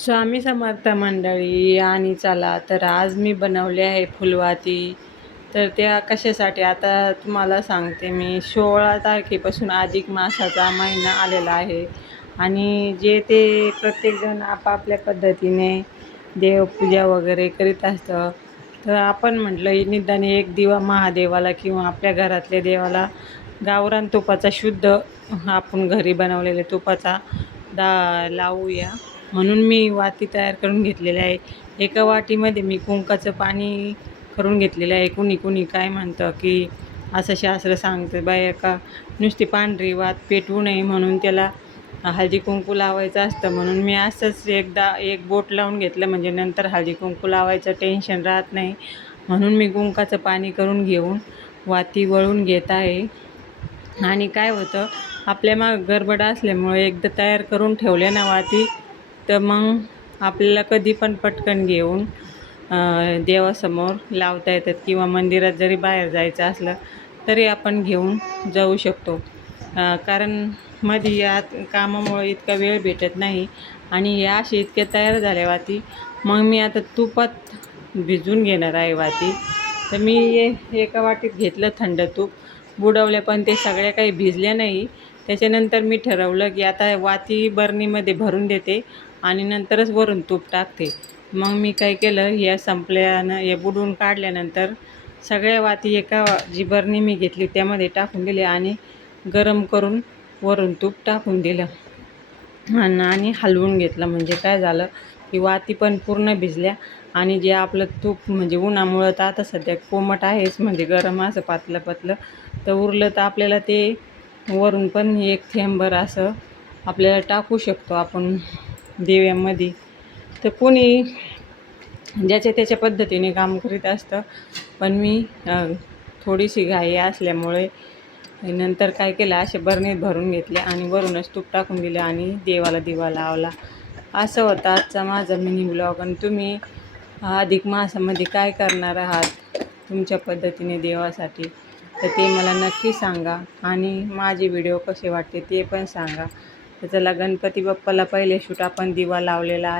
स्वामी समर्थ मंडळी आणि चला तर आज मी बनवले आहे फुलवाती. तर त्या कशासाठी आता तुम्हाला सांगते मी. 16 तारखेपासून अधिक मासाचा महिना आलेला आहे आणि जे ते प्रत्येकजण आपापल्या पद्धतीने देवपूजा वगैरे करीत असतं. तर आपण म्हटलं निदान एक दिवा महादेवाला किंवा आपल्या घरातल्या देवाला गावरान तुपाचा शुद्ध आपण घरी बनवलेल्या तुपाचा लावूया. म्हणून मी वाती तयार करून घेतलेली आहे. एका वाटीमध्ये मी कुंकाचं पाणी करून घेतलेलं आहे. कुणी काय म्हणतं की असं शास्त्र सांगतं बाया का नुसती पांढरी वात पेटवू नये म्हणून त्याला हळदी कुंकू लावायचं असतं. म्हणून मी असंच एकदा एक बोट लावून घेतलं म्हणजे नंतर हळदी कुंकू लावायचं टेन्शन राहत नाही. म्हणून मी कुंकाचं पाणी करून घेऊन वाती वळून घेत आहे. आणि काय होतं आपल्या मागं गडबड असल्यामुळे एकदा तयार करून ठेवल्या ना वाती, तर मग आपल्याला कधी पण पटकन घेऊन देवासमोर लावता येतात किंवा मंदिरात जरी बाहेर जायचं असलं तरी आपण घेऊन जाऊ शकतो. कारण मध्ये या कामामुळे इतका वेळ भेटत नाही आणि या अशा इतक्या तयार झाल्या वाती. मग मी आता तुपात भिजून घेणार आहे वाती. तर मी एका वाटीत घेतलं थंड तूप, बुडवल्या पण ते सगळ्या काही भिजल्या नाही. त्याच्यानंतर मी ठरवलं की आता वाती बरणीमध्ये भरून देते आणि नंतरच वरून तूप टाकते. मग मी काय केलं, या संपल्यानं हे बुडवून काढल्यानंतर सगळ्या वाती एका जी बरणी मी घेतली त्यामध्ये टाकून दिली आणि गरम करून वरून तूप टाकून दिलं आणि हलवून घेतलं. म्हणजे काय झालं की वाती पण पूर्ण भिजल्या आणि जे आपलं तूप म्हणजे उन्हामुळं तर आता सध्या कोमट आहेच, म्हणजे गरम असं पातलं पातलं तर उरलं तर आपल्याला ते वरून पण एक थेंबर असं आपल्याला टाकू शकतो आपण दिव्यामध्ये. तर कोणी ज्याच्या त्याच्या पद्धतीने काम करीत असतं. पण मी थोडीशी घाई असल्यामुळे नंतर काय केलं, असे बरणीत भरून घेतले आणि वरूनच तूप टाकून दिलं आणि देवाला दिवा लावला. असं होतं आजचा माझा मिनी ब्लॉग. आणि तुम्ही अधिक मासामध्ये काय करणार आहात तुमच्या पद्धतीने देवासाठी, तर ते मला नक्की सांगा आणि माझे व्हिडिओ कसे वाटते ते पण सांगा. तर चला, गणपती बाप्पाला पहिले शूट आपण दिवा लावलेला आहे.